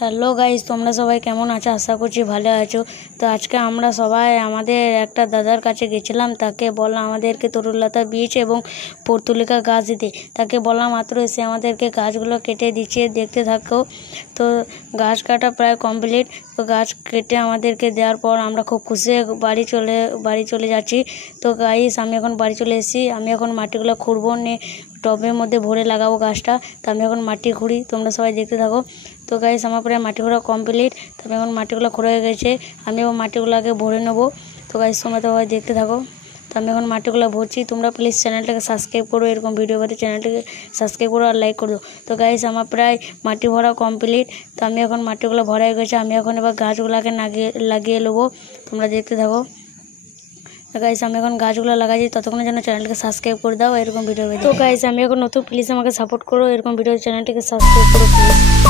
Hello guys, তোমরা সবাই কেমন আছো? আশা করছি ভালো আছো। তো আজকে আমরা সবাই আমাদের একটা দাদার কাছে গেছিলাম। তাকে বললাম আমাদেরকে তরুলতা বীজ এবং পর্তুলিকা গাছ দিতে। তাকে বললাম মাত্র সে আমাদেরকে গাছগুলো কেটে দিচ্ছে, দেখতে থাকো। তো গাছ কাটা প্রায় কমপ্লিট। তো গাছ কেটে আমাদেরকে দেওয়ার পর আমরা খুব খুশি হয়ে বাড়ি চলে যাচ্ছি। তো গাইস, আমি এখন বাড়ি চলে এসেছি। আমি এখন মাটিগুলো খুঁড়বো, নিয়ে টবের মধ্যে ভরে লাগাবো গাছটা। তো আমি এখন মাটি খুঁড়ি, তোমরা সবাই দেখতে থাকো। তো গাইস, আমার প্রায় মাটি খোঁড়া কমপ্লিট। তো আমি এখন মাটিগুলো খোঁড়া হয়ে গেছে, আমি এখন মাটিগুলোকে ভরে নেবো। তো গাইস, তোমরা সবাই দেখতে থাকো। তো আমি এখন মাটিগুলো ভরছি। তোমরা প্লিজ চ্যানেলটাকে সাবস্ক্রাইব করো, এরকম ভিডিও পেতে চ্যানেলটাকে সাবস্ক্রাইব করো আর লাইক করো। তো গাইস, আমার প্রায় মাটি ভরা কমপ্লিট। তো আমি এখন মাটিগুলো ভরা হয়ে গেছে, আমি এখন এবার গাছগুলোকে লাগিয়ে নেবো। তোমরা দেখতে থাকো। তো গাইস, আমি এখন গাছগুলো লাগাচ্ছি, ততক্ষণের জন্য চ্যানেলটাকে সাবস্ক্রাইব করে দাও এরকম ভিডিও পেতে। তো গাইস, আমি এখন নতুন, প্লিজ আমাকে সাপোর্ট করো, এরকম ভিডিও চ্যানেলটাকে সাবস্ক্রাইব করো প্লিজ।